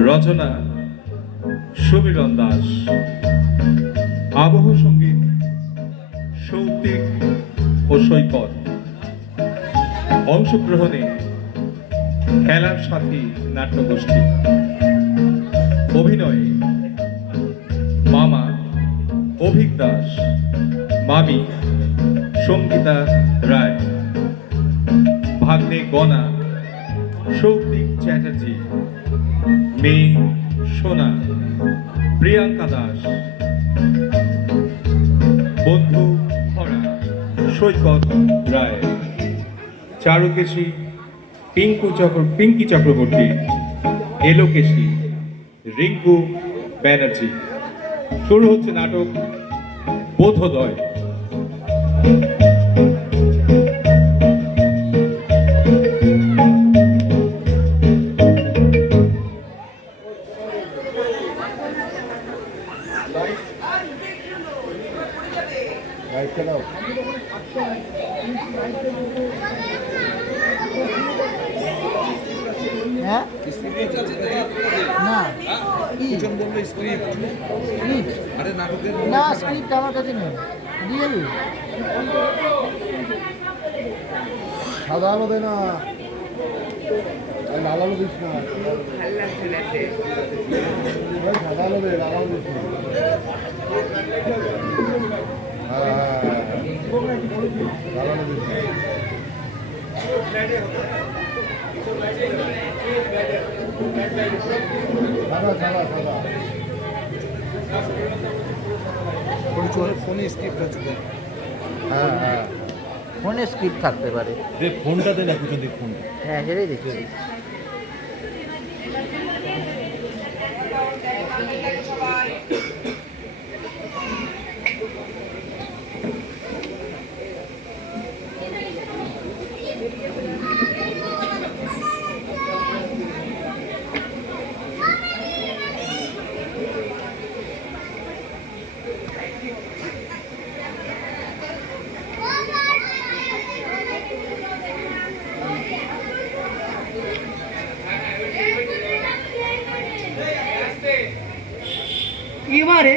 রচনা সমীরণ দাস। আবহ সঙ্গীত সৌতিক ও সৈকত। অংশগ্রহণে খেলার সাথী নাট্যগোষ্ঠী। অভিনয়ে মামা অভিক দাস, মামি সঙ্গীতা রায়, ভাগ্নে গনা সৌতিক চ্যাটার্জি, মেয়ে সোনা প্রিয়াঙ্কা দাস, বন্ধু খরা সৈকত রায়, চারুকেশী পিঙ্কি চক্রবর্তী, এলোকেশী রিঙ্কু ব্যানার্জি। শুরু হচ্ছে নাটক বোধোদয়। হ্যাঁ না না স্ক্রিপ্ট আমার কাছে নেই। রিয়েল সাদা আলো দে না, লাল আলো দিস না, সাদা আলো দে, লাল আলো দিস না। লাল আলো দিস না। সাদা সাদা সাদা ফোনে স্ক্রিপ্ট আছে। হ্যাঁ হ্যাঁ, ফোনে স্ক্রিপ্ট থাকতে পারে। ফোনটা দেন একটু, যদি ফোনটা। হ্যাঁ সেটাই দেখছি। এবারে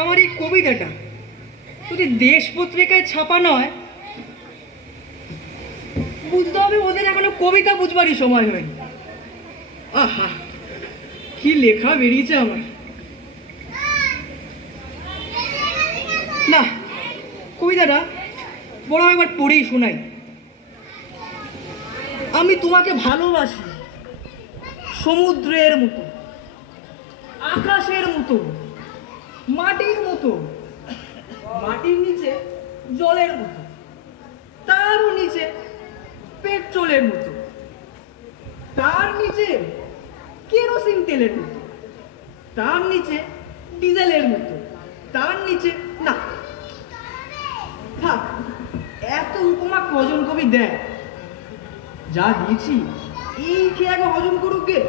আমার এই কবিতাটা যদি দেশ পত্রিকায় ছাপা নয়, বুঝতে হবে ওদের এখনো কবিতা বুঝবারই সময় হয়নি। আহা, কি লেখা বেরিয়েছে আমার! না, কবিতাটা বড় একবার পড়েই শোনাই। আমি তোমাকে ভালোবাসি সমুদ্রের মতো, আকাশের মতো, মাটির মতো, মাটির নিচে জলের মতো, তারও নিচে পেট্রোলের মতো, তার নিচে কেরোসিন তেলের মতো, তার নিচে ডিজেলের মতো, তার নিচে না থাক, এত উপমা কজন কবি দেয়? যা দিয়েছি এই খেয়ে আগে হজম করুক গে।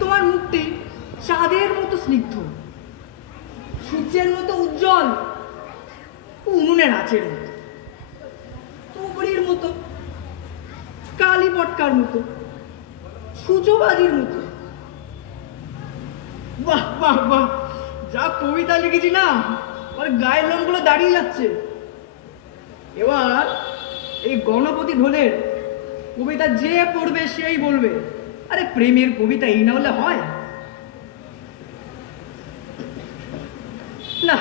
তোমার মুখটি চাঁদের মতো স্নিগ্ধ, সূর্যের মতো উজ্জ্বল, উনুনের আঁচের মতো, তুবড়ির মতো, কালী পটকার মতো, সূচবাজির মতো। বাহ বাহ বাহ, যা কবিতা লিখেছি না, আমার গায়ের লোমগুলো দাঁড়িয়ে যাচ্ছে। এবার এই গণপতি ঢোলের কবিতা যে পড়বে সেই বলবে, আরে প্রেমের কবিতা এই না হলে হয়? না,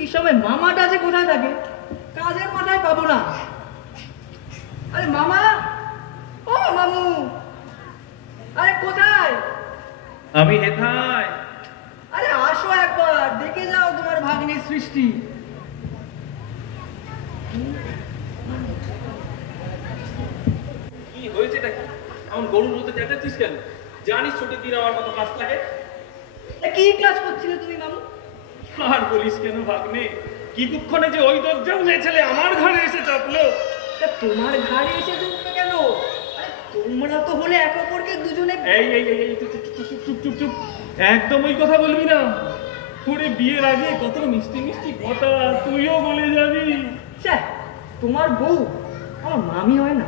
এই সময় মামাটা যে কোথায় থাকে, কাজের মাথায় পাবো না। আরে মামা, ও মামু, আরে কোথায়? আমি হেথায়। আরে আসো একবার, দেখে যাও তোমার ভাগ্নের সৃষ্টি। কি হয়েছে নাকি? এমন গরুর মতো চেঁচাচ্ছিস কেন? জানিস ছুটির দিন আমার কত কাজ থাকে। কি কাজ করছিলে তুমি মামু? আর বলিস কেন ভাগ্নে, কি দুঃখনে যে ওই দরজা ছেলে আমার ঘরে এসে চাপলো। তা তোমার ঘাড়ে এসে ঢুকবে কেন? আরে তোমরা তো হলে এক অপরকে দুজনে। এই এই এই এই, চুপ চুপ চুপ চুপ চুপ চুপ, একদম ওই কথা বলবি না। ওরে বিয়ের আগে কত মিষ্টি মিষ্টি কথা তুইও বলে যাবি। তোমার বউ আমার মামি হয় না?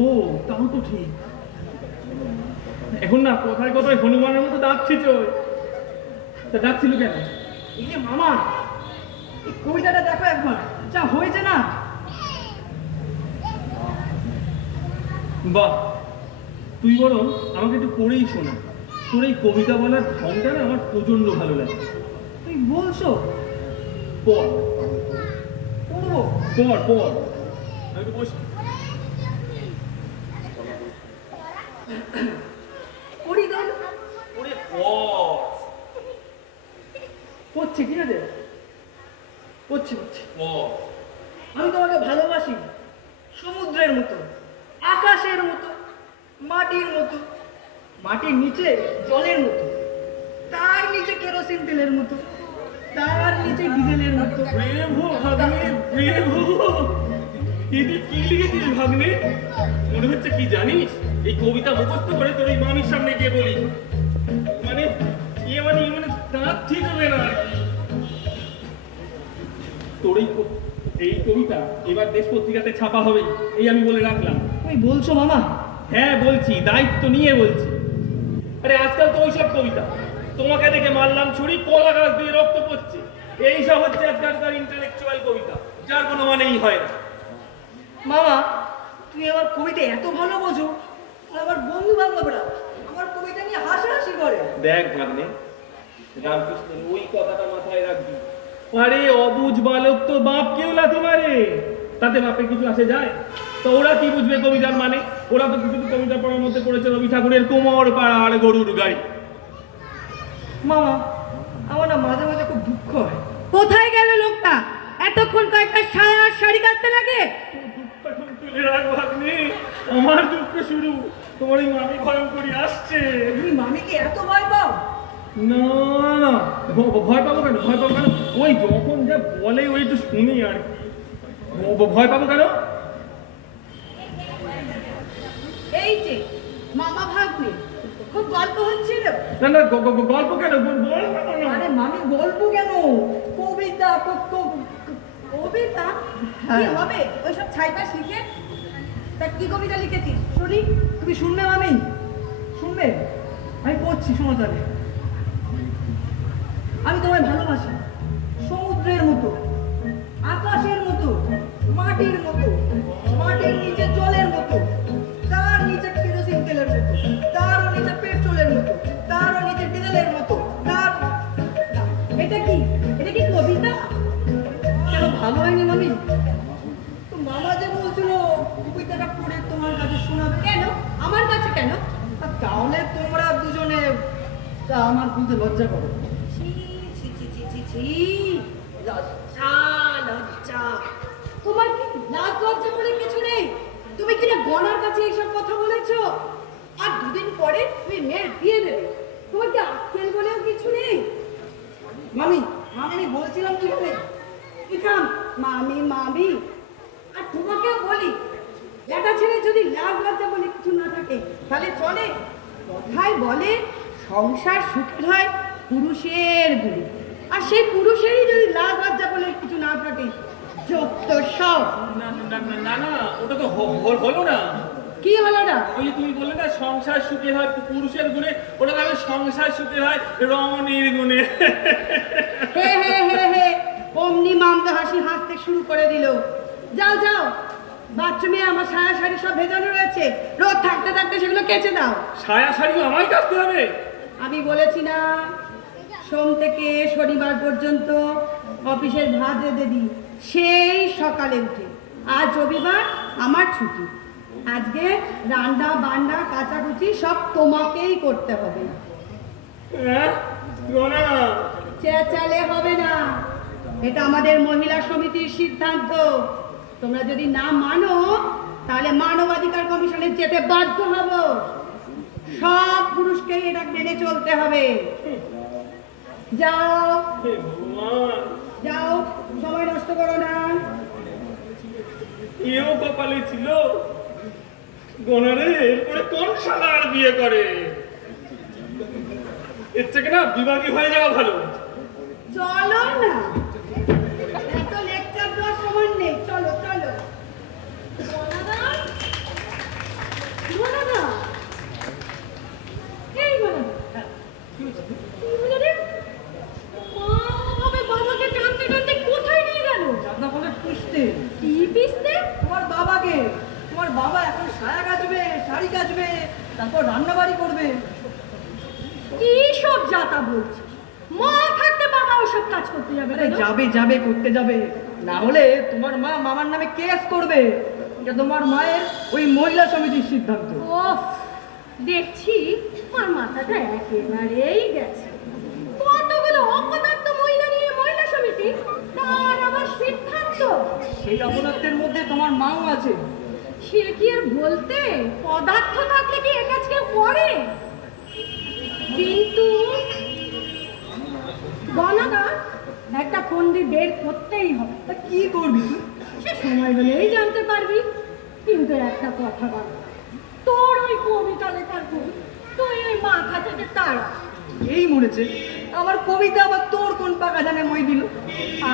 ও তাও তো ঠিক। এখন না কথায় কথায় হনুমানের মতো ডাকছিস তা ডাকছিল কেন? এই যে মামা, এই কবিতাটা দেখো একবার, যা হয়েছে না। বাহ, তুই বরং আমাকে একটু পড়েই শোনা। তোর এই কবিতা বলার ঢংটা না আমার প্রচন্ড ভালো লাগে। তুই বলছো? পড় পড়বো? পড় পড়, আমি একটু বসি। পড়ি দেন। ওরে পড় পড়ছি, ঠিক আছে পড়ছি। পড়। আমি তোমাকে ভালোবাসি সমুদ্রের মতো, আকাশের মতো, মাটির মতো, মাটির নিচে জলের মতো, তার নিচে কেরোসিন তেলের মতো, তার নিচে ডিজেলের মতো। প্রেম ভাগ্নে, প্রেম। এটি কি লিখেছিস ভাগ্নে? মনে হচ্ছে কি জানিস, এই কবিতা মুখস্থ করে তোর এই মামির সামনে গিয়ে বলি। মানে মানে দাঁত ঠিক হবে না আর কি। তোর এই কবিতা এবার দেশ পত্রিকাতে ছাপা হবে, এই আমি বলে রাখলাম। তুমি বলছো মামা? হ্যাঁ বলছি, দায়িত্ব নিয়ে বলছি। আরে আজকাল তো ওইসব কবিতা, তোমাকে দেখে মারলাম ছুরি, কলা গাছ দিয়ে রক্ত পড়ছে, এইসব হচ্ছে আজকালকার ইন্টেলেকচুয়াল কবিতা, যার কোনো মানেই হয় না। মামা, তুমি আমার কবিতা এত ভালো বোঝো, আর আমার বন্ধু বান্ধবরা আমার কবিতা নিয়ে হাসাহাসি করে। দেখ ভাগ্নে, রামকৃষ্ণের ওই কথাটা মাথায় রাখবি। আরে অবুঝ বালক তো বাপ কেউ লাথি মারে, তাতে বাপের কিছু আসে যায়? তো ওরা কি বুঝবে কবিতার মানে? ওরা তো কিছু কবিতা পড়ার মধ্যে পড়েছে রবি ঠাকুরের কোমর পাড়া আর গরুর গাড়ি। মামা, আমার না মাঝে মাঝে খুব দুঃখ হয়। কোথায় গেল লোকটা? এতক্ষণ কয়েকটা সায়া আর শাড়ি কাটতে লাগে। তুলে রাখ ভাগ্নে, আমার দুঃখ শুরু। তোমার এই মামি ভয়ঙ্করী আসছে। তুমি মামিকে এত ভয় পাও? না না, ভয় পাবো কেন? ভয় পাবো কেন? ওই যখন যা বলে ওই একটু শুনি আর কি। ভয় পাবো কেন? এই যে মামা ভাগ্নে, খুব গল্প হচ্ছিল। না না, গল্প কেন? বল না। আরে মামি বলবো কেন? কবিতা কবিতা কি হ্যাঁ। হবে ওইসব ছাইপাশ লিখে? তা কি কবিতা লিখেছিস শুনি? তুমি শুনবে মামি? শুনবে? আমি পড়ছি, শোনো তাহলে। আমি তোমায় ভালোবাসি সমুদ্রের মতো, আকাশের মতো, মাটির মতো, মাটির নিচে জলের মতো, তার নিচে কেরোসিন তেলের মতো, তারও নিচে পেট্রোলের মতো, তারও নিচে ডিজেলের মতো, তার। এটা কি কবিতা? কেন ভালো হয়নি মামি? তো মামা যে বলছিল কবিতাটা পড়ে তোমার কাছে শোনাবে। কেন আমার কাছে কেন? আর তাহলে তোমরা দুজনে তা আমার বলতে লজ্জা করো। ছি ছি ছি ছি ছি ছি, লজ্জা লজ্জা। তোমার কি লাজ লজ্জা বলে কিছু নেই? তুমি কিনা গনার কাছে এইসব কথা বলেছো, আর দুদিন পরে তুমি মেয়ের বিয়ে দেবে। তোমার কি আক্কেল বলেও কিছু নেই? মামি, আমি বলছিলাম কি বলে? ইকাম মামি মামি। আর তোমাকেও বলি, লেখা ছেলে যদি লাজ লজ্জা বলে কিছু না থাকে তাহলে চলে। কথায় বলে সংসার সুখের হয় পুরুষের গুলি, আর সেই পুরুষেরই যদি লাজ লজ্জা বলে কিছু না থাকে, যত সব। না না না না না, ওটা তো হলো না। কি হলো না? ওই তুমি বললে না সংসার সুখে হয় পুরুষের গুণে, ওটা তাহলে সংসার সুখে হয় রমণীর গুণে। হে হে হে হে, অমনি মামদা হাসি হাসতে শুরু করে দিল। যাও যাও, বাথরুমে আমার সায়া শাড়ি সব ভেজানো রয়েছে, রোদ থাকতে থাকতে সেগুলো কেচে দাও। সায়া শাড়িও আমায় কাচতে হবে? আমি বলেছি না, সোম থেকে শনিবার পর্যন্ত অফিসের ভাত রেঁধে দিই, সেই সকালে উঠে। আজ রবিবার, আমার ছুটি। আজকে রান্না বান্না কাচাকুচি সব তোমাকেই করতে হবে। হ্যাঁ না, চেঁচালে হবে না, এটা আমাদের মহিলা সমিতির সিদ্ধান্ত। তোমরা যদি না মানো তাহলে মানবাধিকার কমিশনে যেতে বাধ্য হব। সব পুরুষকে এটা মেনে চলতে হবে। যাও হে ভগবান, যাও, সময় নষ্ট করো না। এও কপালে ছিল। গনারে এরপরে কোন শালা আর বিয়ে করে? এর থেকে না বিভাগী হয়ে যাওয়া ভালো। চলো না, এত লেকচার দেওয়ার সময় নেই। চলো চলো। বাবাকে টানতে টানতে কোথায় নিয়ে গেল? যাত্রা বলে পুষতে কি পিসতে? তোমার বাবাকে। তোমার বাবা এখন সায়া কাচবে, শাড়ি কাচবে, তারপর রান্না বাড়ি করবে। কি সব যাতা বলছে? মা থাকতে বাবা ওসব কাজ করতে যাবে আরে কেন? যাবে যাবে করতে যাবে, না হলে তোমার মা মামার নামে কেস করবে। এটা তোমার মায়ের ওই মহিলা সমিতির সিদ্ধান্ত। ওফ, দেখছি আমার মাথাটা একেবারেই গেছে। কতগুলো অপদার্থ মহিলা নিয়ে মহিলা সমিতি, তার আবার সিদ্ধান্ত। সেই অপরাধের মধ্যে তোমার মাও আছে। সে কি আর বলতে? পদার্থ থাকলে কি এ কাজ কেউ করে? কিন্তু গণনা একটা ফন্দি বের করতেই হবে। তা কি করবি তুই? সে সময় হলেই জানতে পারবি। কিন্তু একটা কথা বল, তোর ওই কবিতা লেখার ভুল তুই ওই মাথা থেকে তাড়া। এই মরেছে আমার কবিতা আবার তোর কোন পাকা জানে মই দিল?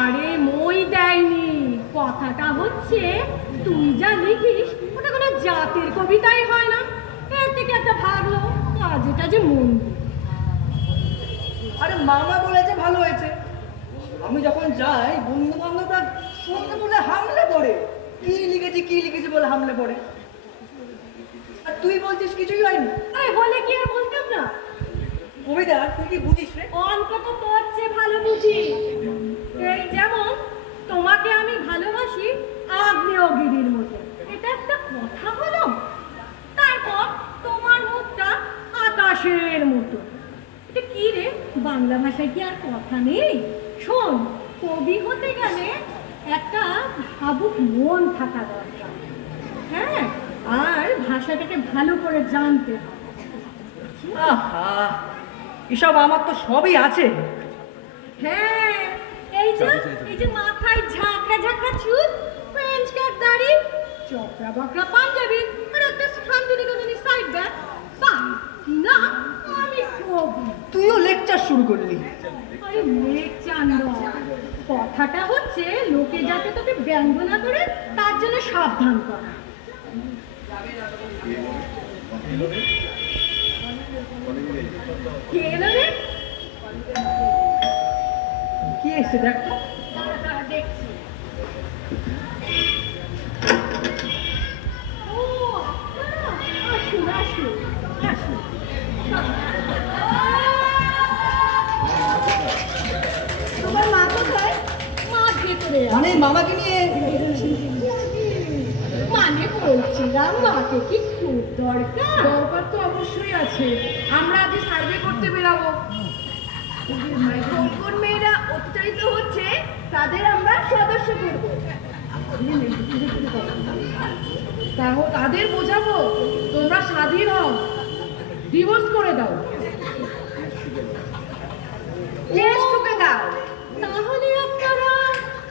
আরে মই দেয়নি, কথাটা হচ্ছে তুই যা লিখিস ওটা কোনো জাতির কবিতাই হয় না। এর থেকে একটা ভাবলো কাজটা যে মন দিই। আরে মামা বলেছে ভালো হয়েছে। আমি যখন যাই বন্ধু বান্ধবরা সঙ্গে বলে হামলে পড়ে, কি লিখেছি বলে হামলে পড়ে। আর তুই বলছিস কিছুই হয়নি। আরে বলে কি আর বলতাম না? কবিতা তুই কি বুঝিস রে? অন্তত তোর চেয়ে ভালো বুঝি। এই যেমন তোমাকে আমি ভালোবাসি আগ্নেয়গিরির মতো, এটা একটা কথা হলো। তারপর তোমার মুখটা আকাশের মতো, এটা কি রে? বাংলা ভাষায় কি আর কথা নেই? শোন, কবি হতে গেলে একটা ভাবুক মন থাকা দরকার। হ্যাঁ, আর ভাষাটাকে ভালো করে জানতে হবে। আহা, এসব আমার তো সবই আছে। হ্যাঁ, এই যে মাথায় ঝাঁকড়া ঝাঁকড়া চুল, ফ্রেঞ্চ কাট দাড়ি, চকরা বাকরা পাঞ্জাবি, আর একটা শান্তিনিকেতনী সাইড ব্যাগ। বাহ, কি না আমি কবি। তুইও লেকচার শুরু করলি। আরে লেকচার নয়, কথাটা হচ্ছে লোকে যাতে তোকে ব্যঙ্গ না করে তার জন্য সাবধান করা। কে এলো রে? কি এসছে দেখো। দাঁড়া, দেখছি। ও, আপনারা? আসুন আসুন আসুন। তোমার মা কোথায়? মা ভেতরে আছে। মানে মামাকে নিয়ে মানে বলছিলাম মাকে কি খুব দরকার? দরকার তো অবশ্যই আছে। আমরা আজ সার্ভে করতে বেরাবো। কোন কোন মেয়েরা অত্যাচারিত হচ্ছে তাদের আমরা সদস্য করব। তাদের বোঝাবো তোমরা স্বাধীন হও, ডিভোর্স করে দাও, কেস ঠুকে দাও। তাহলে আপনারা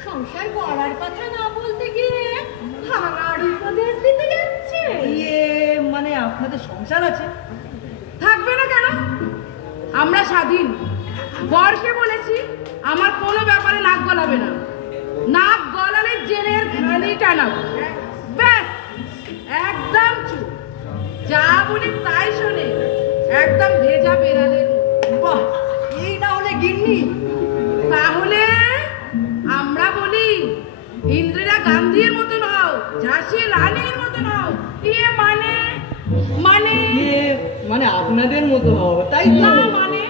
সংসার করার কথা না বলতে গিয়ে ভাঙার উপদেশ দিতে যাচ্ছে। ইয়ে মানে আপনাদের সংসার আছে? থাকবে না কেন? আমরা স্বাধীন। বরকে বলেছি আমার কোনো ব্যাপারে নাক গলাবে না, নাক গলালে জেলের ঘানি টানাবো। ব্যাস, একদম চুপ, যা বলি তাই শোনে, একদম ভেজা বেড়ালের মতো। বাহ, এই না হলে গিন্নি। তাহলে আমরা বলি ইন্দিরা গান্ধীর মতন হও, ঝাঁসি রানীর মতন হও। ইয়ে মানে মানে ইয়ে মানে আপনাদের মতো হবে, তাই তো? না মানে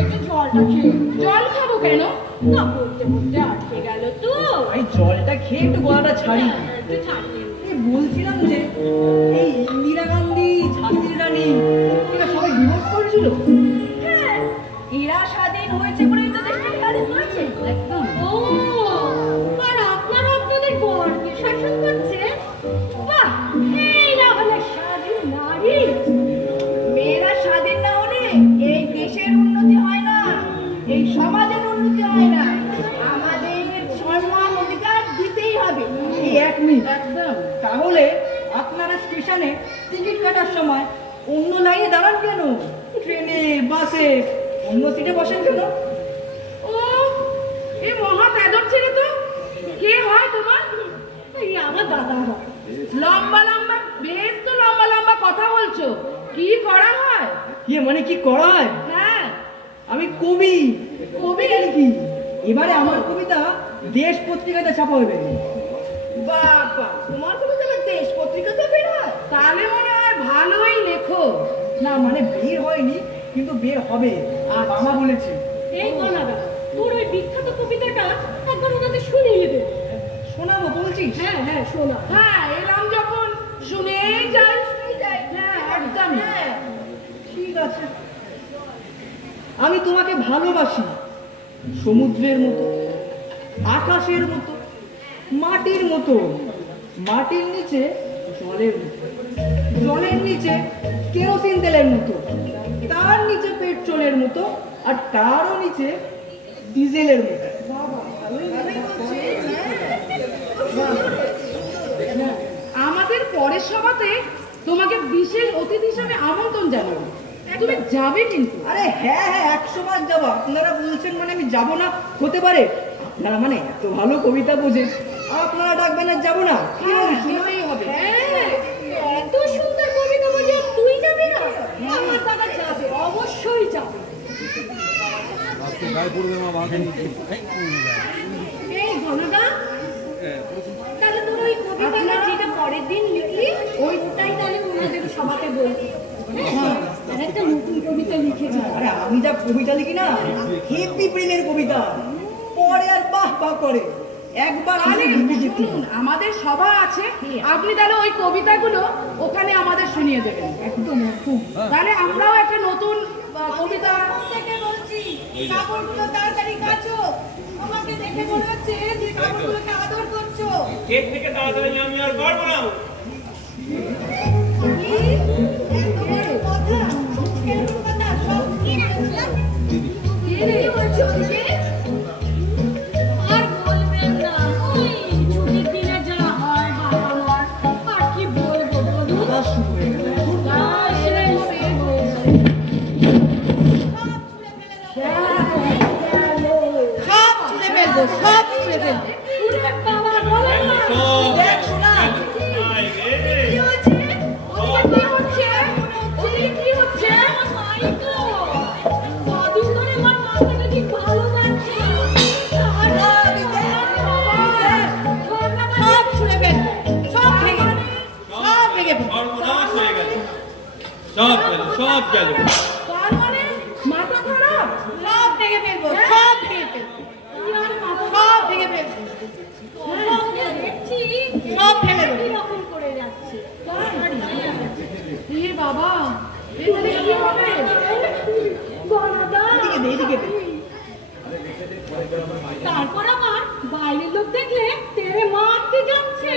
একটু জলটা খেয়ে। জল খাবো কেন? না পড়তে পড়তে আটকে গেল তো। এই জলটা খেয়ে একটু গলাটা ছাড়ি। একটু ছাড়িয়ে। এই বলছিলাম যে এই ইন্দিরা গান্ধী, ঝাঁসি রানী এরা সবাই ডিভোর্স করেছিল। হ্যাঁ, এরা স্বাধীন হয়েছে বলেই তো দেশটা স্বাধীন হয়েছে। একদম। ও, আর আপনারা আপনাদের বরকে শাসন করছে? বাহ, এই না হলে স্বাধীন নারী। মেয়েরা স্বাধীন না হলে এই দেশের উন্নতি হয় না, এই সমাজের উন্নতি হয় না। আমাদের সম্মান অধিকার দিতেই হবে। এই 1 মিনিট। একদম তাহলে আপনারা স্টেশনে টিকিট কাটার সময় অন্য লাইনে দাঁড়ান কেন? ট্রেনে, বাসে অন্য সিটে বসেন কেন? ও, এ মহা তেদর ছেলে তো। কে হয় তোমার? এই আমার দাদা হয়। লম্বা লম্বা, বেশ তো লম্বা লম্বা কথা বলছো, কি করা হয়? ইয়ে মানে কি করা হয়? হ্যাঁ, আমি কবি, কবিতা লিখি। এবারে আমার কবিতা দেশ পত্রিকাতে ছাপা হবে। বাবা, তোমার কবিতা দেশ পত্রিকাতে বের হয়? তাহলে মনে হয় ভালোই লেখো। না মানে বের হয়নি, কিন্তু বের হবে, আর মামা বলেছে। এই গনাদা, তোর ওই বিখ্যাত কবিতাটা একবার ওনাদের শুনিয়ে দে। শোনাবো বলছিস? হ্যাঁ হ্যাঁ, শোনা। হ্যাঁ, এলাম যখন শুনেই যাই। হ্যাঁ, একদমই। ঠিক আছে। আমি তোমাকে ভালোবাসি সমুদ্রের মতো, আকাশের মতো, মাটির মতো, মাটির নিচে জলের মতো, জলের নিচে কেরোসিন তেলের মতো, তার নিচে পেট্রোলের মতো, আর তারও নিচে ডিজেলের মতো। আমাদের পরের সভাতে তোমাকে বিশেষ অতিথি হিসাবে আমন্ত্রণ জানাবো, তুমি যাবে কিন্তু। আরে হ্যাঁ হ্যাঁ, 100 বার যাবো। আপনারা বলছেন মানে আমি যাব না? হতে পারে। আপনারা মানে এত ভালো কবিতা বোঝেন, আপনারা ডাকবেন আর যাবো না? কি বলিস? যেতেই হবে। হ্যাঁ, এত সুন্দর কবিতা বলছে, তুই যাবি না? আমার দাদা যাবে, অবশ্যই যাবে। আজকে গায়ে পড়বে মা মাকে এই গনাদা, তাহলে তোর ওই কবিতাটা যেটা পরের দিন লিখলি, ওইটাই তাহলে ওনাদের সভাতে বলবি। হ্যাঁ, আর একটা নতুন কবিতা লিখেছি। আরে আমি যা কবিতা লিখি না, হেপি প্রেমের কবিতা, পরে আর বাহ বাহ করে। একবার তাহলে আমি লিখে যেতে। শুনুন, আমাদের সভা আছে, আপনি তাহলে ওই কবিতাগুলো ওখানে আমাদের শুনিয়ে দেবেন। একদম একদম। তাহলে আমরাও একটা নতুন কবিতা। থেকে বলছি, কাপড়গুলো তাড়াতাড়ি কাচো। আমাকে দেখে মনে হচ্ছে যে কাপড়গুলোকে আদর করছো। এর থেকে তাড়াতাড়ি আমি আর পারবো না। কি? এত বড় কথা, এরকম কথা সব কি বলছো ওদিকে? আর বলবেন না, ওই ছুটির দিনে যা হয় বাবা মার, আর কি বলবো বলুন? না, সেটাই হবে। সব ছুঁড়ে ফেলবো, সব ছুঁড়ে ফেলবো। উরে বাবা, বলেন না। দেখ শোনা, কি হচ্ছে? ওদিকে কি হচ্ছে? ওদিকে কি হচ্ছে? তাই তো। কদিন ধরে আমার মাথাটা ঠিক ভালো যাচ্ছে না। আর সব ছুঁড়ে ফেলবো, সব ভেঙে ফেলবো, সব ভেঙে ফেলবো। সর্বনাশ হয়ে গেল, সব গেল, সব গেল। তার মানে মাথা খারাপ? সব ভেঙে ফেলবো, সব ভেঙে ফেলবো, কি আর মাথা সব ভেঙে ফেলবো, তোমরা দেখছি সব ফেলে দেবো। একই রকম করে যাচ্ছে। এ বাবা, এখানে কি হবে? গনাদা। এদিকে দে, এদিকে দে। তারপর আবার বাইরের লোক দেখলে তেরে মারতে যাচ্ছে।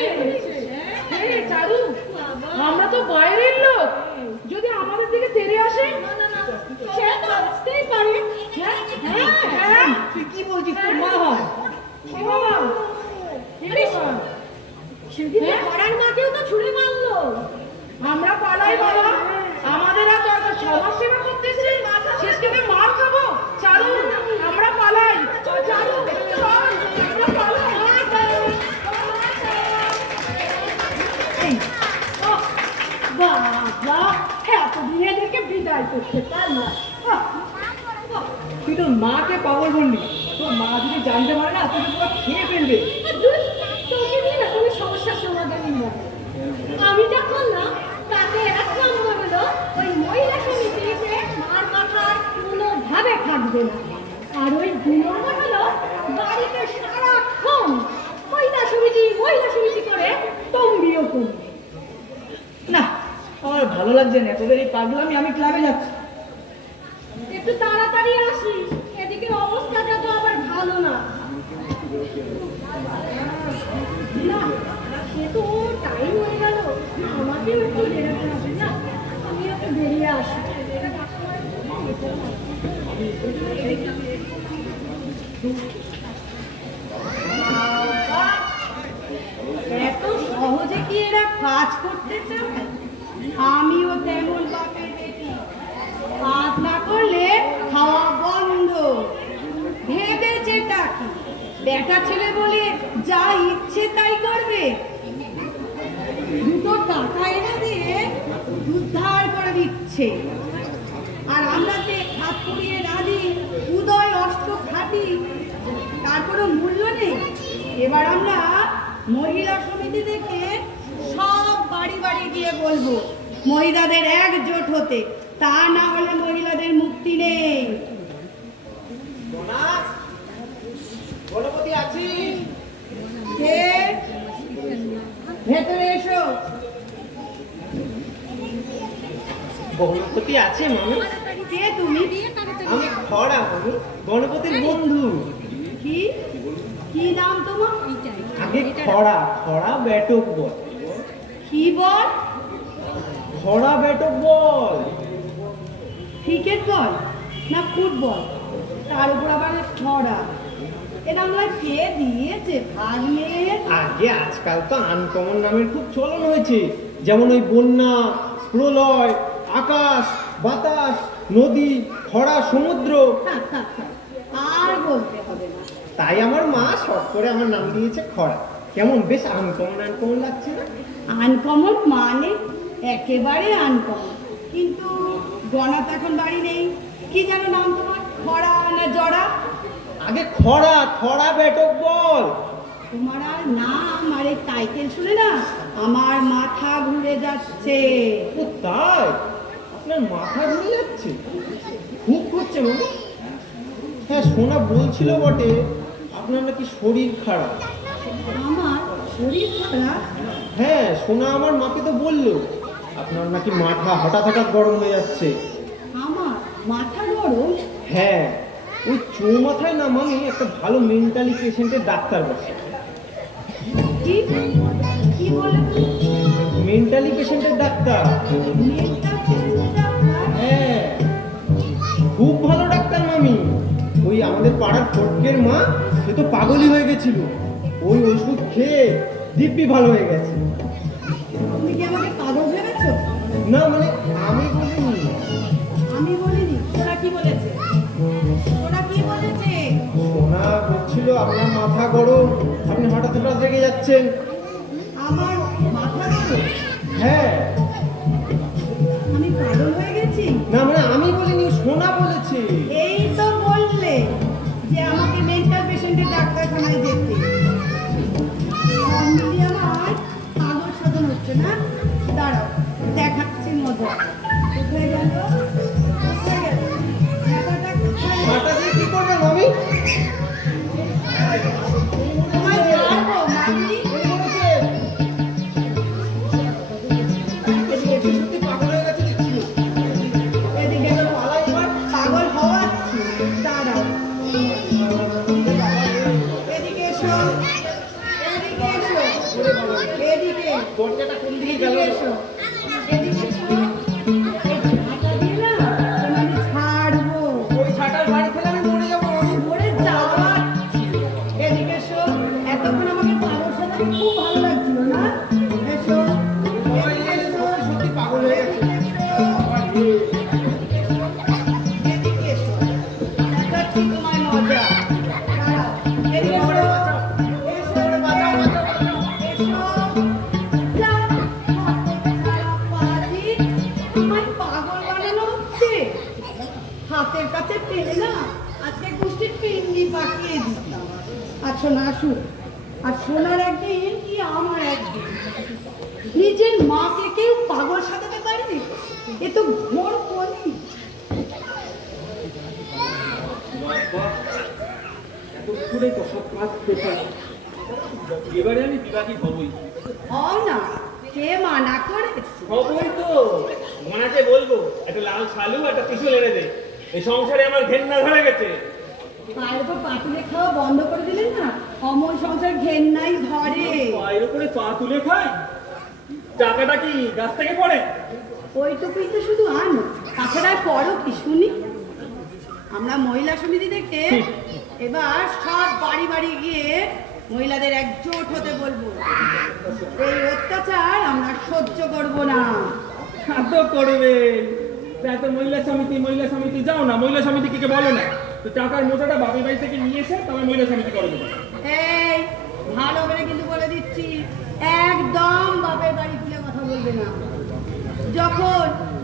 এই চারু, আমরা তো বাইরের লোক, যদি আমাদের দিকে তেড়ে আসে? না না না, সে তো আসতেই পারে। হ্যাঁ হ্যাঁ হ্যাঁ। তুই কি বলছিস? তোর মা হয়? এ বাবা, এ বাবা, সেদিন পাড়ার মাকেও তো ছুড়ে মারলো। আমরা পালাই বাবা, আমাদের আর দরকার সমাজ সেবা করতেছে, শেষকে মার খাবো। চারু, আমরা পালাই। চারু, চল, আমরা পালাই। এই, বাবা, এতদিন এদেরকে বিদায় করতে পারলাম। তুই তোর মাকে পাগল বললি? তোর মা যদি জানতে পারে না, তোকে পুরো খেয়ে ফেলবে। তোকে নিয়ে না কোনো সমস্যার সমাধানই না। আমি যা করলাম তাতে এক নম্বর হলো ওই মহিলা সমিতিতে মার মাথার কোনোভাবে থাকবে না। আর ওই 2 নম্বর হলো বাড়িতে সারাক্ষণ মহিলা সমিতি করে তম্বিও করবে। না, আমার ভালো লাগছে না তোদের এই পাগলামি। আমি ক্লাবে যাচ্ছি। একটু তাড়াতাড়ি আসিস, এদিকে অবস্থাটা তো আবার ভালো না। না, সে তো টাইম হয়ে গেল, আমাকেও একটু বেরোতে হবে না, আমি একটু বেরিয়ে আসি। এত সহজে কি এরা কাজ করতে চায়? আমিও তেমন বাপের বেটি, কাজ না করলে খাওয়া বন্ধ। ভেবেছেটা কি বেটা ছেলে বলে যা ইচ্ছে তাই করবে? দুটো টাকা এনে দিয়ে উদ্ধার করে দিচ্ছে, আর আমরা যে হাত পুড়িয়ে রাধি উদয় অস্ত্র খাটি, তার কোনো মূল্য নেই। এবার আমরা মহিলা সমিতি থেকে সব বাড়ি বাড়ি গিয়ে বলবো মহিলাদের একজোট হতে, তা না হলে মহিলাদের মুক্তি নেই। গণপতি আছিস? কে? ভেতরে এসো। গণপতি আছে মামি? কে তুমি? আমি খরা মামি, গণপতির বন্ধু। কি কি নাম তোমার? আগে খরা, খরা বেটক বল। কি বল? খরা বেটক বল। ক্রিকেট বল না ফুটবল? তার উপর আবার ছড়া। এটা আমরা কে দিয়েছে ভাগ্নে? আগে আজকাল তো আনকমন নামের খুব চলন হয়েছে, যেমন ওই বন্যা, প্রলয়, আকাশ, বাতাস, নদী, খরা, সমুদ্র। আর বলতে হবে না। তাই আমার মা শখ করে আমার নাম দিয়েছে খরা। কেমন বেশ আনকমন আনকমন লাগছে না? আনকমন মানে একেবারে আনকমন, কিন্তু গণা তো এখন বাড়ি নেই। কি যেন নাম তোমার? খরা না জড়া? আগে খরা, খরা বেটক বল। তোমার আর নাম আর এই টাইটেল শুনে না আমার মাথা ঘুরে যাচ্ছে। ও তাই? আপনার মাথা ঘুরে যাচ্ছে? খুব করছে মানে? হ্যাঁ, সোনা বলছিল বটে আপনার নাকি শরীর খারাপ। আমার শরীর খারাপ? হ্যাঁ, সোনা আমার মাকে তো বললো আপনার নাকি মাথা হঠাৎ হঠাৎ গরম হয়ে যাচ্ছে। আমার মাথা গরম? হ্যাঁ, ওই চৌমাথায় না মামি একটা ভালো মেন্টালি পেশেন্টের ডাক্তার বসে। কি কি বলে? মেন্টালি পেশেন্টের ডাক্তার? হ্যাঁ, খুব ভালো ডাক্তার মামি। ওই আমাদের পাড়ার ফটকের মা, সে তো পাগলই হয়ে গেছিল। ওই ওষুধ খেয়ে দিব্যি ভালো হয়ে গেছে। তুমি কি আমাকে পাগল ভেবেছো? না মানে আমি বলিনি। আমি বলিনি। ওরা কি বলেছে? ওরা কি বলেছে? সোনা বলছিল আপনার মাথা গরম, আপনি হঠাৎ হঠাৎ রেগে যাচ্ছেন। আমার মাথা গরম? হ্যাঁ। আমি পাগল হয়ে গেছি? না মানে আমি বলিনি, সোনা বলেছে। এই তো বললে যে আমাকে মেন্টাল পেশেন্টের ডাক্তারখানায় যেতে। সব মিলিয়ে আমার পাগল সাধন হচ্ছে না। দাঁড়াও, দেখাচ্ছি মজা। কোথায় গেল? কোথায় গেল? ব্যাপারটা কোথায় গেল? মাথা দিয়ে কি করবেন মামি? তোমায় ছাড়বো, মামি। সত্যি পাগল হয়ে গেছে দেখছি। এদিকে পাগল হওয়াচ্ছি। দাঁড়াও, এদিকে এসো, এদিকে এসো, এদিকে দরজাটা কোন দিকে গেল? এদিকে এসো, এদিকে এসো। এই ছাতা দিয়ে না তোমায় ছাড়বো। ওই ছাটার বাড়ি ফেলে আমি মরে যাবো। মরে যাওয়াচ্ছি। এদিকে এসো। এতক্ষণ আমাকে পাগল সাজাতে খুব ভালো লাগছিল না? এসো, এদিকে এসো। সত্যি পাগল হয়ে গেছে। এদিকে এসো। দেখাচ্ছি তোমায় মজা। দাঁড়াও, এদিকে এসো। এসো, এসো। যা, হাতছাড়া পাজি। আমায় পাগল বানানো হচ্ছে। হাতের কাছে পেলে না আজকে গোষ্ঠীর পিন্ডি পাঠিয়ে দিতাম। আর সোনা আসুক, আর সোনার একদিন কি আমার একদিন। নিজের মাকে কেউ পাগল সাজাতে পারে? এ তো ঘোর কলি। এতক্ষণে তো সব কাজ পেছাল, এবারে আমি বিবাদী হবই। হও না, কে মানা করেছে? হবই তো। মনাকে বলবো একটা লাল শালু একটা ত্রিশূল এনে দে, এই সংসারে আমার ঘেন্না ধরে গেছে। পায়ের উপর পাতুলে খাওয়া বন্ধ করে দিলেন না, অমল সংসার ঘেন্নাই ধরে। পায়ের উপরে পা তুলে খায়? টাকাটা কি গাছ থেকে পড়ে? ওইটুকুই তো শুধু আনো, তাছাড়া করো কি শুনি? আমরা মহিলা সমিতি থেকে এবার সব বাড়ি বাড়ি গিয়ে মহিলাদের একজোট হতে বলবো। এই অত্যাচার আমরা সহ্য করব না। এত করবে এত মহিলা সমিতি যাও না, মহিলা সমিতিকে বলো না তো টাকার মোটাটা বাপের বাড়ি থেকে নিয়ে এসে তবে মহিলা সমিতি করে দেবো। এই ভালো করে কিন্তু বলে দিচ্ছি, একদম বাপের বাড়ি খুলে কথা বলবে না। যখন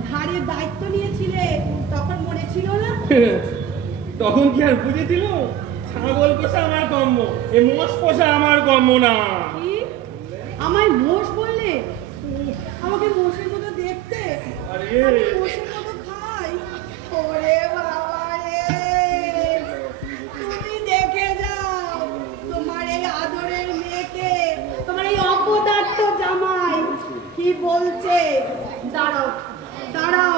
ধারের দায়িত্ব নিয়েছিলে তখন মনে ছিল না তখন কি আর বুঝেছিল ছাগল পোষা আমার কর্ম, এ মোষ পোষা আমার কর্ম না। কি আমায় মোষ বললে? আমাকে মোষের মতো দেখতে, আরে আমি মোষের মতো খাই। ওরে বাবা রে, তুমি দেখে যাও তোমার এই আদরের মেয়েকে, তোমার এই অপদার্থ জামাই কি বলছে। দাঁড়াও দাঁড়াও,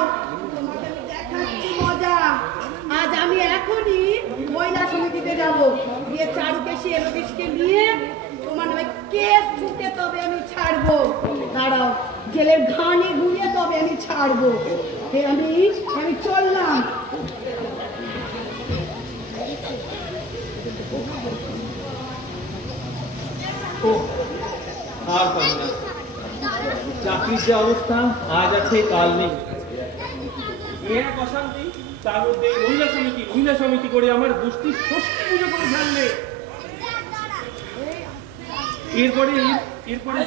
তোমাকে আমি দেখাচ্ছি মজা। আজ আমি এখনই মহিলা সমিতিতে যাব, গিয়ে চারুকেশী এলোকেশকে নিয়ে তোমার নামে কেস ছুটে তবে আমি ছাড়বো। দাঁড়াও, জেলের ঘানি ঘুরিয়ে তবে আমি ছাড়বো। আমি চললাম। ও আর পারি না, চাকরির যে অবস্থা আজ আছে কাল নেই, এ এক অশান্তি। তার মধ্যে এই মহিলা সমিতি করে আমার গোষ্ঠীর ষষ্ঠী পুজো করে ছাড়লে, এরপরে এরপরে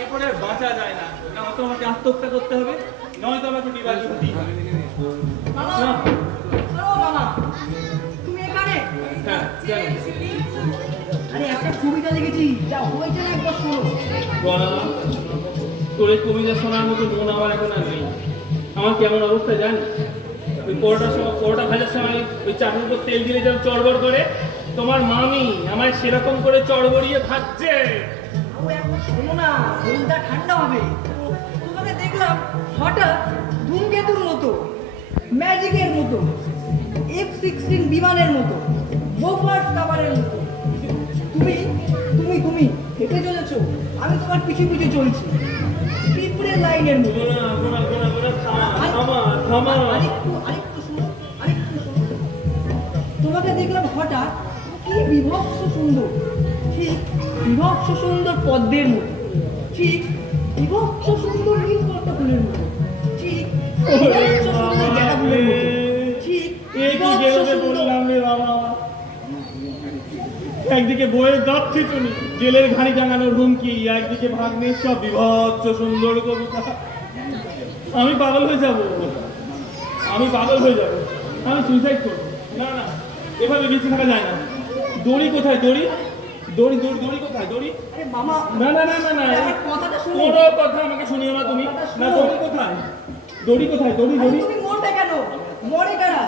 এরপরে আর বাঁচা যায় না। নয়তো আমাকে আত্মহত্যা করতে হবে, নয়তো আমাকে ডিভাইস দিতেই হবে। মামা, না, ও মামা, তুমি এখানে? হ্যাঁ, জানি। আরে একটা কবিতা লিখেছি, যা হয়েছে না একবার শোনো। বলা, তোর এই কবিতা শোনার মতো মন আমার এখন আর নেই। আমার কেমন অবস্থা জানি, ওই পরোটা ভাজার সময় ওই চাটুর উপর তেল দিলে যেন চড়বড় করে, তোমার মামি আমায় সেরকম করে চড়বড়িয়ে ভাজছে। ও একবার শোনো না, মনটা ঠান্ডা হবে। তোমাকে দেখলাম হঠাৎ ধূমকেতুর মতো, ম্যাজিকের মতো, F-16 বিমানের মতো, বোফার্স কাভারের মতো তুমি তুমি তুমি হেঁটে চলেছো, আমি তোমার পিছু পিছু চলছি পিঁপড়ের লাইনের মতো। আরেকটু শোনো, আরেকটু শোনো। তোমাকে দেখলাম হঠাৎ, কি বিভৎস সুন্দর, ঠিক বিভৎস সুন্দর পদ্মের মতো, ঠিক বিভৎস সুন্দর নীলকণ্ঠ ফুলের মতো, ঠিক বিভৎস সুন্দর গাঁদা ফুলের মতো, ঠিক বিভৎস সুন্দর। একদিকে বইয়ের দাঁত ছিচুনি, জেলের ঘানি টাঙানোর হুমকি, একদিকে ভাগ্নের সব বিভৎস সুন্দর কবিতা। আমি পাগল হয়ে যাব, আমি সুইসাইড করবো। না না, এভাবে বেঁচে থাকা যায় না। দড়ি কোথায়? দড়ি কোথায়? দড়ি? আরে মামা, না না না না না, আমার কথাটা শোনো। কোনো কথা আমাকে শুনিও না তুমি। না, দড়ি কোথায়? দড়ি? আরে তুমি মরবে কেন? মরে কারা?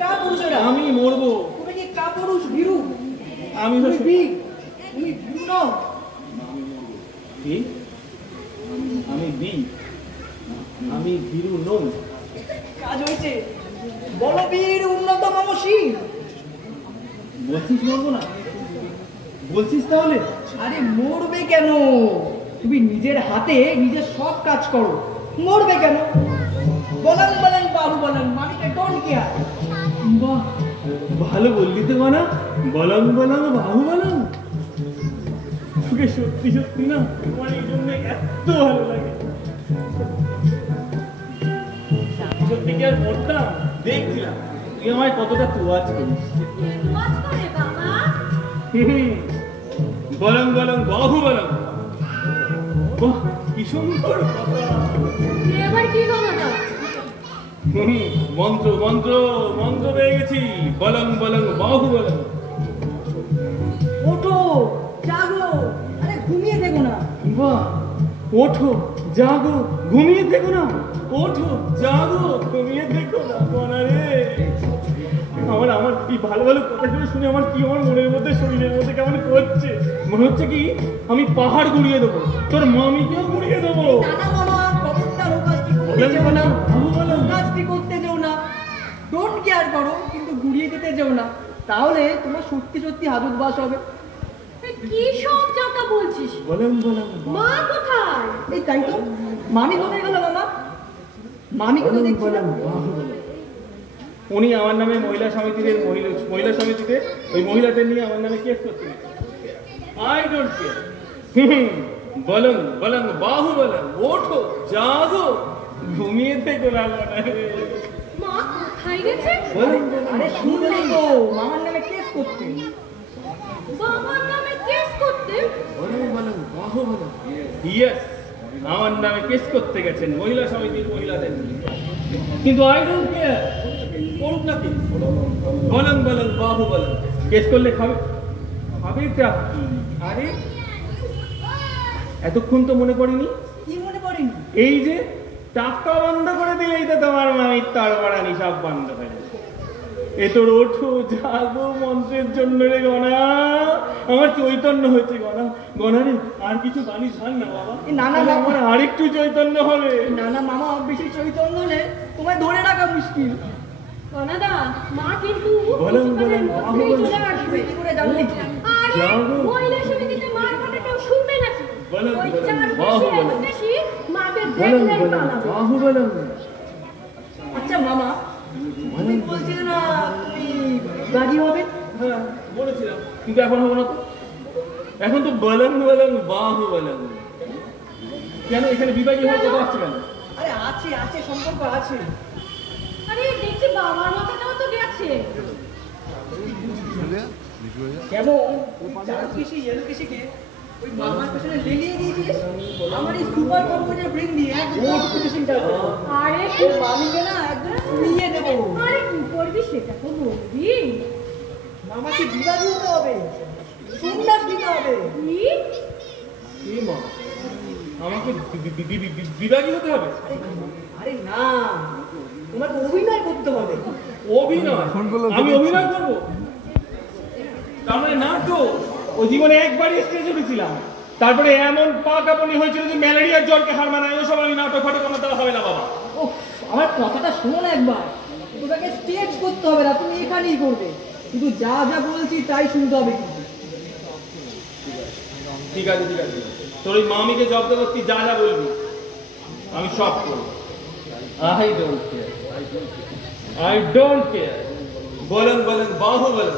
কাপুরুষেরা। আমি মরবো? তুমি কি কাপুরুষ, ভীরু? আমি তো তুমি ভীরু নও। কি? আমি ভীরু নই। কাজ হয়েছে। বলো বীর উন্নত মমশীল। বলছিস মরবো না? বলছিস তাহলে? আরে মরবে কেন? তুমি নিজের হাতে নিজের সব কাজ করো, মরবে কেন? বলং বলং বাহু বলং, মালিকে ডোন্ট কেয়ার। বাহ, ভালো বললি তো মানা। বলং বলং বাহু বলং, তোকে সত্যি সত্যি না তোমার এই জন্য এত ভালো লাগে। সত্যি কি আর মরতাম? দেখছিলাম তুই আমায় কতটা তোয়াজ করিস। ওয়াজ করে বাবা। বলং বলং বাহু বলং, বাহ কি সুন্দর কথা। এবার কি ক্ষমতা? মন্ত্র মন্ত্র মন্ত্র পেয়ে গেছি। বলং বলং বাহু বলং। ওঠো, জাগো, আরে ঘুমিয়ে দেখো না। বাহ, ওঠো জাগো ঘুমিয়ে দেখো না, ওঠো জাগো ঘুমিয়ে দেখো না। বলা রে, আমার এই ভালো ভালো কথাগুলো শুনে আমার মনের মধ্যে, শরীরের মধ্যে কেমন করছে। মনে হচ্ছে কি আমি পাহাড় গুড়িয়ে দেবো, তোর মামিকেও গুড়িয়ে দেবো। নানা মামা, খবরদার ও কাজটি করতে যেও না। ও কাজটি করতে যেও না। ডোন্ট কেয়ার করো, কিন্তু ঘুরিয়ে দিতে যেও না, তাহলে তোমার সত্যি সত্যি হাজত বাস হবে। কি সব যাতা বলছিস? বলং বলং মা কোথায়? এই তাই তো, মামি কোথায় গেল মামা? মামি কোথায় দেখছি না। উনি আমার নামে মহিলা সমিতিতে ওই মহিলাদের নিয়ে আমার নামে কেস করতে, আই ডোন্ট কেয়ার। বলং বলং বাহু বলং, ওঠো জাগো ঘুমিয়ে থেকো না। মা কোথায় গেছে? আরে শুনলেই তো, মামার নামে কেস করতে। বাবার নামে কেস করতে? ইয়েস, আমার নামে কেস করতে গেছেন মহিলা সমিতির মহিলাদের নিয়ে। কিন্তু আই ডোন্ট কেয়ার, কোনো করুক নাকি? বলং বলং বাহু বলং, কেস করলে খাবে খাবে চাকরি। আরে এতক্ষণ তো মনে পড়েনি? কি মনে পড়েনি? এই যে টাকা বন্ধ করে দিলেই তো তোমার মামির তরবারানি সব বন্ধ হয়ে যাবে। এ তোর ওঠো জাগো মন্ত্রের জন্য রে গনা, আমার চৈতন্য হয়েছে গনা। গনা রে আর কিছু গালি ছাড় না বাবা, না না আমার আরেকটু চৈতন্য হবে। না না মামা, বেশি চৈতন্য হলে তোমায় ধরে রাখা মুশকিল। গনাদা, মা কিন্তু বলুন, কিছুক্ষণের বলুন, মধ্যেই বলুন। চলে আসবে। কি করে জানলে? আরে যাবো। মহিলা সমিতিতে মার কথা কেউ শুনবে নাকি? বলুন, ওই বলুন, চার বাহু বেশি বলুন। এত বেশি মাকে বলং দেখলেই বলং পালাবে। বাহু বলং। আচ্ছা মামা, তুমি বলছিলে না তুমি রাজি হবে? হ্যাঁ বলেছিলাম, কিন্তু এখন হবো না তো। এখন তো বলং বলং বাহু বলং। কেন এখানে বিবাহী হয়ে কথা আসছে কেন? আরে আছে আছে, সম্পর্ক আছে। আরে দেখছি বাবার মাথাটাও তো গেছে। কেমন চার কেসি এলো কেসিকে ওই মামার পেছনে লেলিয়ে দিয়েছিস। আমার এই সুপার কম্পিউটার ব্রেন দিয়ে একদম ফিনিশিং যাবে। আরে ওর মামিকে না একদম শুইয়ে দেবো। আরে কি করবি সেটা তো বলবি। মামাকে বিবাদী হতে হবে, সন্ন্যাস নিতে হবে। কি? এই মা, আমাকে বিবাহী হতে হবে? আরে না, তোমাকে অভিনয় করতে হবে। অভিনয়? আমি অভিনয় করবো? তার মানে না তো, ও জীবনে একবারই স্টেজে উঠেছিলাম, তারপরে এমন পা কাঁপুনি হয়েছিল যে ম্যালেরিয়ার জ্বরকে হার মানায়। ওসব আমি নাটক ফাটক আমার দ্বারা হবে না বাবা। ও আমার কথাটা শোনো না একবার। তোমাকে স্টেজ করতে হবে না, তুমি এখানেই করবে। কিন্তু যা যা বলছি তাই শুনতে হবে কিন্তু। ঠিক আছে ঠিক আছে, তোর ওই মামিকে জব্দ করতে যা যা বলবি আমি সব করবো। I don't care, I don't care. বলুন বলুন বাহু বলুন।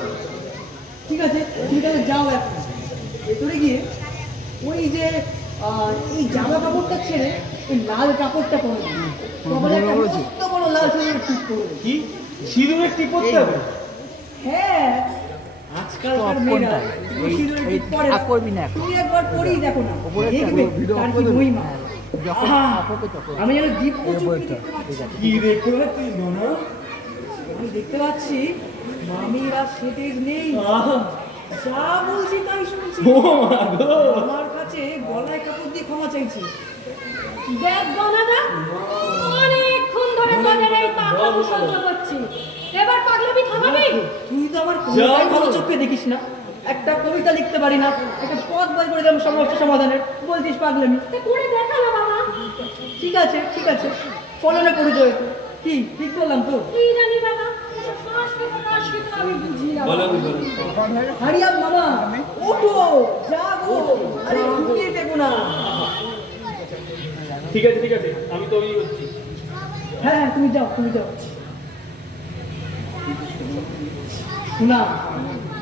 ঠিক আছে ঠিক আছে, যাও এখন ভেতরে গিয়ে ওই যে এই জামা কাপড়টা ছেড়ে ওই লাল কাপড়টা পরে দিবি। কপালে একটা মস্ত বড় লাল সিঁদুরের টিপ পরবে। কি সিঁদুরের টিপ পরতে হবে? হ্যাঁ, আজকালকার তো মেয়েরা কোনটা? ওই সিঁদুরের টিপ পরে। আর করবি না এখন। তুমি একবার পরেই দেখো না, ওপরে একটা দেখবে ভিডিও তার করে কি দেবে। মহিমা। যখন আহা, আপ হবে তখন। আমি যেন দিব্য এই চোখে বইটা, দেখতে পাচ্ছি। ঠিক আছে। কি দেখতে পাচ্ছিস না? আমি দেখতে পাচ্ছি মামির আর সেটেজ নেই। আহা, যা বলছি তাই শুনছি। ও মা গো। আমার কাছে গলায় কাপড় দিয়ে ক্ষমা চাইছি। দেখ গনাদা, অনেকক্ষণ ধরে তোদের এই পাগলামি সহ্য করছি। এবার পাগলামি থামাবি? তুই তো আমার যা কবিতায় ভালো বল। চোখে দেখিস না। একটা কবিতা লিখতে পারি না, একটা পথ বই করে দিলাম সমস্যা সমাধানের, বলছিস পাগলামি। তা করে দেখা না বাবা। ঠিক আছে ঠিক আছে, ফলনে পরিচয়। কি ঠিক বললাম তো? কি জানি বাবা, সংস্কৃত আমি বুঝি না। বলুন বলুন। হারিয়াম মামা, ওঠো জাগো, আরে ঘুমিয়ে দেখো না। ঠিক আছে ঠিক আছে, আমি তো ওই হচ্ছি। হ্যাঁ হ্যাঁ, তুমি যাও তুমি যাও। শোনা,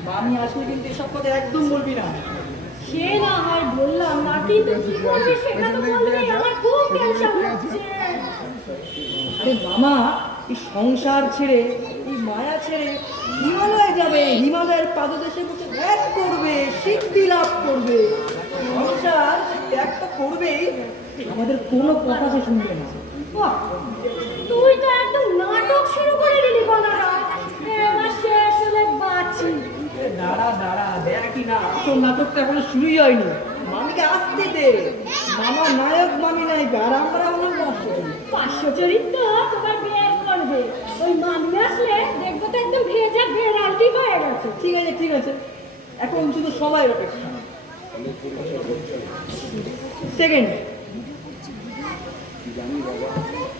মামি আসলে কিন্তু এসব কথা একদম বলবি না। সে না হয় বললাম না, কিন্তু কি করবি সেটা তো বলবি। আমার খুব টেনশন হচ্ছে। আরে মামা, এই সংসার ছেড়ে এই মায়া ছেড়ে হিমালয়ে যাবে, হিমালয়ের পাদদেশে বসে ধ্যান করবে, সিদ্ধি লাভ করবে। সংসার ত্যাগ তো করবেই, আমাদের কোনো কথা সে শুনবে না। বাহ, তুই তো একদম নাটক শুরু করে দিলি গনাদা। এবার শেষ হলে বাঁচি। দাঁড়া দাঁড়া, দেখি না, আসল নাটকটা এখনো শুরুই হয়নি। মামিকে আসতে দে। মামা নায়ক, মামি নায়িকা, আর আমরা হলাম দর্শক। পার্শ্ব চরিত্র তোমার বের করবে। ওই মামি আসলে দেখবো তো একদম ভেজা ভেরাল্টি হয়ে গেছে। ঠিক আছে ঠিক আছে, এখন শুধু সবাই অপেক্ষা। সেকেন্ড,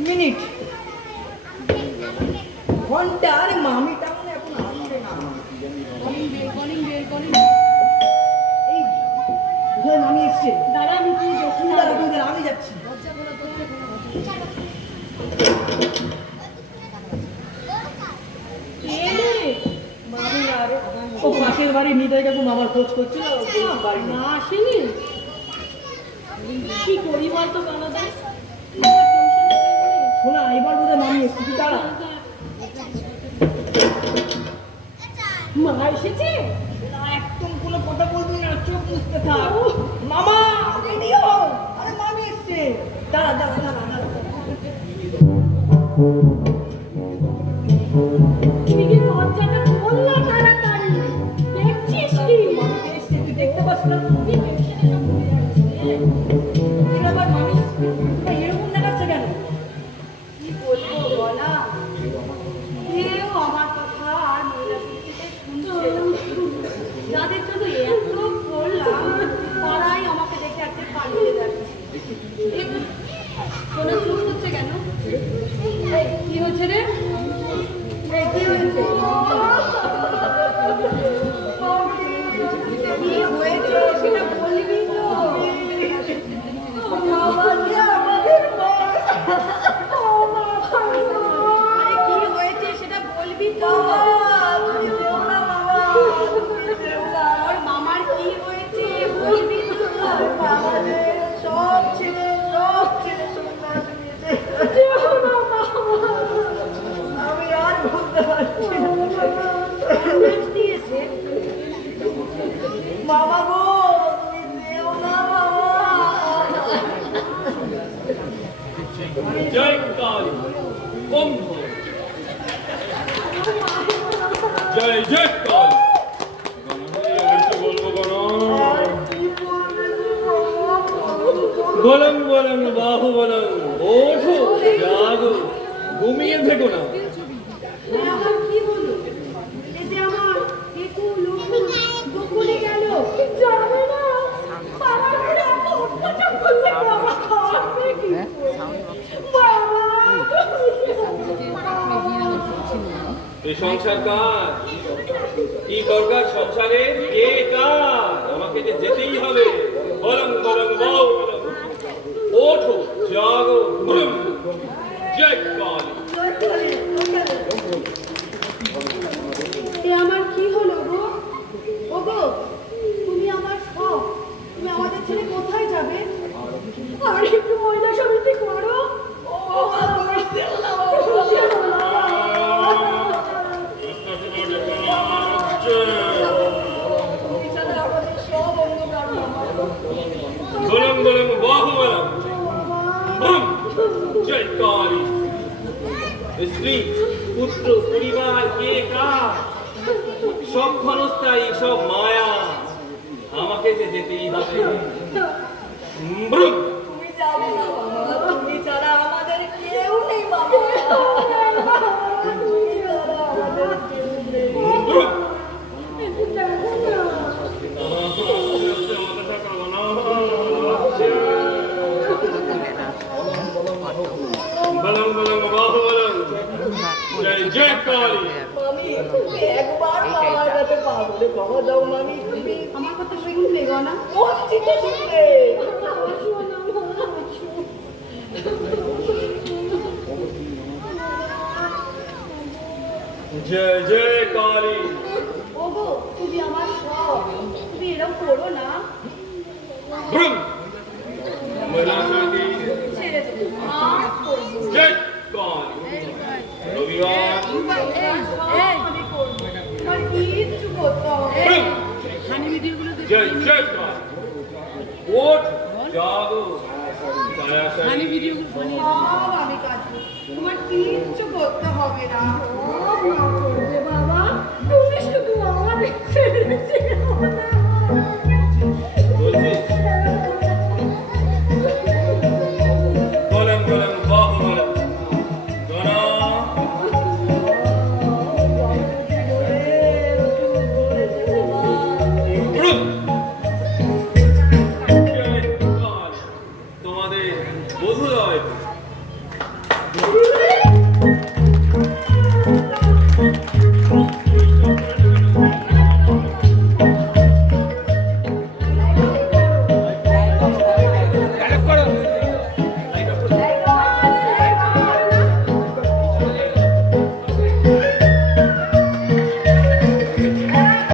মিনিট, ঘন্টা। আরে মামিটা মানে এখন আসছে না। এই কোথায় মামি এসছে? দাঁড়া, আমি কি দেখি তুই না। দাঁড়া, তুই দাঁড়া, আমি যাচ্ছি। এলে মামি আর ও পাশের বাড়ি নিতাই কাকু মামার খোঁজ করছিল, বলছি বাড়ি না। না আসেনি। কি করি বলতো গনাদা? শোনা, এবার বোধহয় মামি এসছে, তুই দাঁড়া। মা এসেছে? না, একদম কোনো কথা বলবি না, চোখ মুছতে থাক। মামা রেডি হও, আরে মামি এসছে। দাঁড়া দাঁড়া দাঁড়া দাঁড়া। काली ओम जय जय काली বলং বলং বাহু বলং ওঠো জাগো ঘুমিয়ে থেকো না আমার কি হলো এই যে আমার একটু লোক বকুলে গেল যাবে না বাবা করে এত অত্যাচার করছে বাবা খাবে কি বাবা এই সংসার কার কি দরকার সংসারে কে কার আমাকে যে যেতেই হবে বলং বলং বাহু বলং ওঠো জাগো ব্রহ্ম জয় কালী এ আমার কি হলো গো ওগো তুমি আমার সব তুমি আমাদের ছেড়ে কোথায় যাবে আর একটু মহিলা সমিতি করো ও বলং বলং বাহু বলং ব্রহ্ম জয় কালী স্ত্রী পুত্র পরিবার কে কার সব ক্ষণস্থায়ী সব মায়া আমাকে যে যেতেই হবে ব্রহ্ম তুমি যাবে না বাবা তুমি ছাড়া আমাদের কেউ নেই বাবা তুমি ছাড়া আমাদের কেউ নেই ব্রহ্ম বলং বলং বাহু বলং জয় জয় কালী মামি তুমি একবার আমার কাছে পা বলে ক্ষমা দাও মামি তুমি আমার কথা শুনলে গো না বলছি তো শুনলে জয় জয় কালী ওগো তুমি আমার সব তুমি এরকম করো না ব্রহ্ম মহিলা সমিতি ছেড়ে দেবো আর করবো না। জয় কালী রবিবার আমি করবো আমার কিচ্ছু করতে হবে ব্রহ্ম জয় জয় কালী ওঠ জাগো তাড়াতাড়ি সব আমি কাজ করবো। তোমার কিচ্ছু করতে হবে না সব